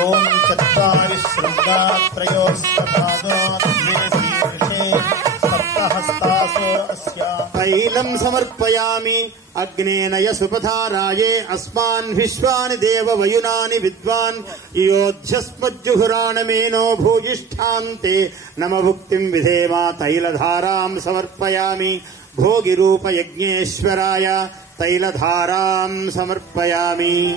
ఓం చత్వారి శృంగాత్రయోస్తపాదోర్షే సప్తహస్తాసో అస్యా తైలం సమర్పయామి అగ్నేనయ సుపధారాయే అస్మాన్ విశ్వాని దేవ వయునాని విద్వాన్ యోధ్యస్మజ్జుహురాణమేనో భూయిష్ఠాంతే నమభుక్తిం విధేమా తైలధారాం సమర్పయామి భోగిరూపయజ్ఞేశ్వరాయ తైలధారాం సమర్పయామి.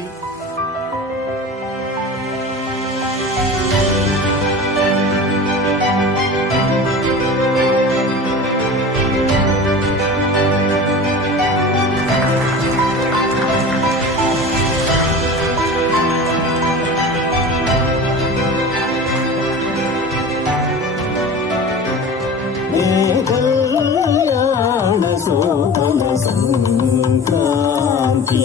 సంక్రాంతి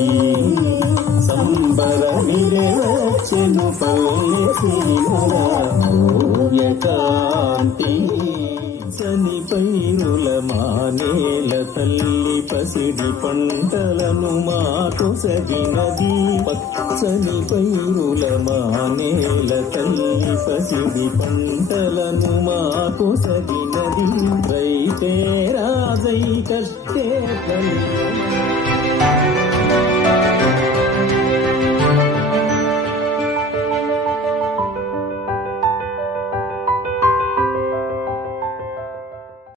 సంబర నిరచెను పల్లెకాంతి చని పైరుల మానేల తల్లి పసిడి పంటలను మాకు సగినది పచ్చని పైరుల మానేల తల్లి పసిడి పంటలను మాకు సగినది రైతే రాజై కష్టే